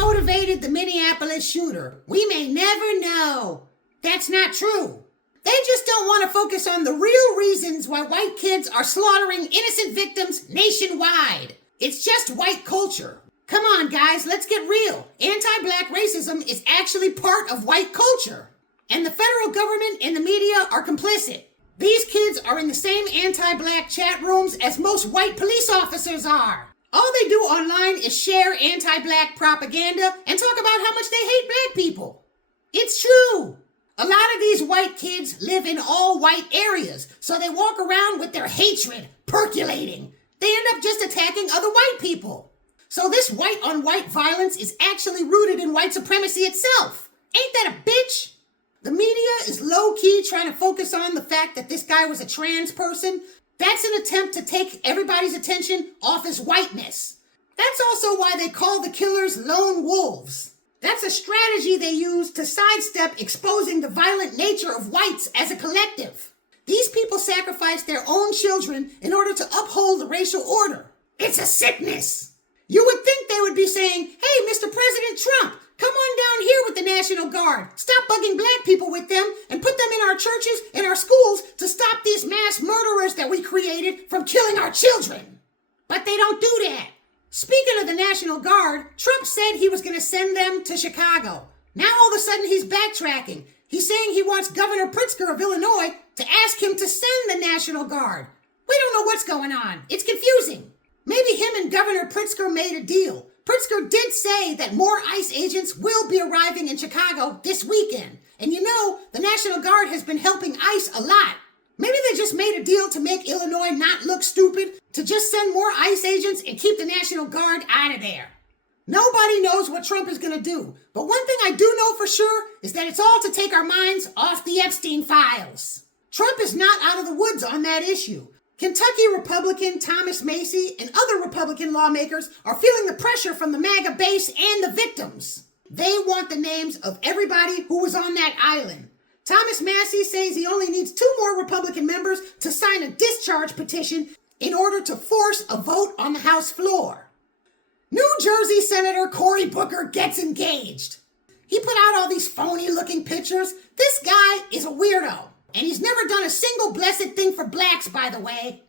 motivated the Minneapolis shooter? We may never know. That's not true. They just don't want to focus on the real reasons why white kids are slaughtering innocent victims nationwide. It's just white culture. Come on, guys, let's get real. Anti-black racism is actually part of white culture. And the federal government and the media are complicit. These kids are in the same anti-black chat rooms as most white police officers are. All they do online is share anti-black propaganda and talk about how much they hate black people. It's true. A lot of these white kids live in all white areas, so they walk around with their hatred percolating. They end up just attacking other white people. So this white on white violence is actually rooted in white supremacy itself. Ain't that a bitch? The media is low-key trying to focus on the fact that this guy was a trans person. That's an attempt to take everybody's attention off his whiteness. That's also why they call the killers lone wolves. That's a strategy they use to sidestep exposing the violent nature of whites as a collective. These people sacrifice their own children in order to uphold the racial order. It's a sickness. You would think they would be saying, hey, Mr. President Trump, come on down here with the National Guard. Stop bugging black people with them and put them in our churches and our schools to stop these mass murderers that we created from killing our children. But they don't do that. Speaking of the National Guard, Trump said he was going to send them to Chicago. Now all of a sudden he's backtracking. He's saying he wants Governor Pritzker of Illinois to ask him to send the National Guard. We don't know what's going on. It's confusing. Maybe him and Governor Pritzker made a deal. Pritzker did say that more ICE agents will be arriving in Chicago this weekend. And you know, the National Guard has been helping ICE a lot. Maybe they just made a deal to make Illinois not look stupid, to just send more ICE agents and keep the National Guard out of there. Nobody knows what Trump is going to do. But one thing I do know for sure is that it's all to take our minds off the Epstein files. Trump is not out of the woods on that issue. Kentucky Republican Thomas Macy and other Republican lawmakers are feeling the pressure from the MAGA base and the victims. They want the names of everybody who was on that island. Thomas Massey says he only needs 2 more Republican members to sign a discharge petition in order to force a vote on the House floor. New Jersey Senator Cory Booker gets engaged. He put out all these phony-looking pictures. This guy is a weirdo. And he's never done a single blessed thing for blacks, by the way.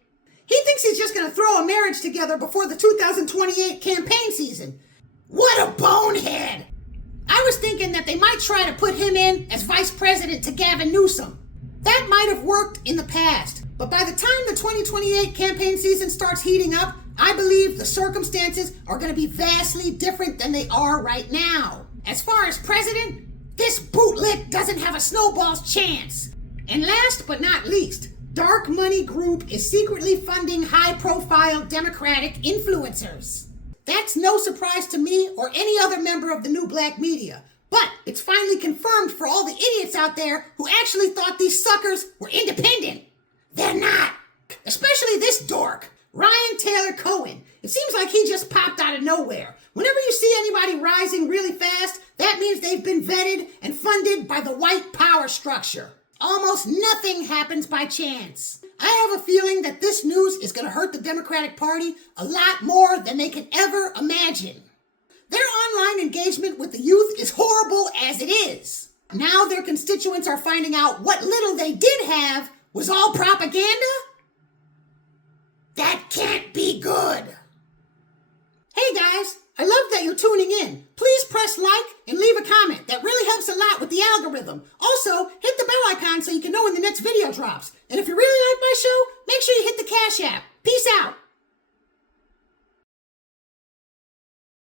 He thinks he's just going to throw a marriage together before the 2028 campaign season. What a bonehead! I was thinking that they might try to put him in as vice president to Gavin Newsom. That might have worked in the past, but by the time the 2028 campaign season starts heating up, I believe the circumstances are going to be vastly different than they are right now. As far as president, this bootlick doesn't have a snowball's chance. And last but not least, Dark Money Group is secretly funding high-profile Democratic influencers. That's no surprise to me or any other member of the new black media. But it's finally confirmed for all the idiots out there who actually thought these suckers were independent. They're not. Especially this dork, Ryan Taylor Cohen. It seems like he just popped out of nowhere. Whenever you see anybody rising really fast, that means they've been vetted and funded by the white power structure. Almost nothing happens by chance. I have a feeling that this news is going to hurt the Democratic Party a lot more than they could ever imagine. Their online engagement with the youth is horrible as it is. Now their constituents are finding out what little they did have was all propaganda? That can't be good. Hey guys, I love that you're tuning in. Please press like and leave a comment. That really helps a lot with the algorithm. Also, hit the bell icon so you can know when the next video drops. And if you really like my show, make sure you hit the Cash App. Peace out.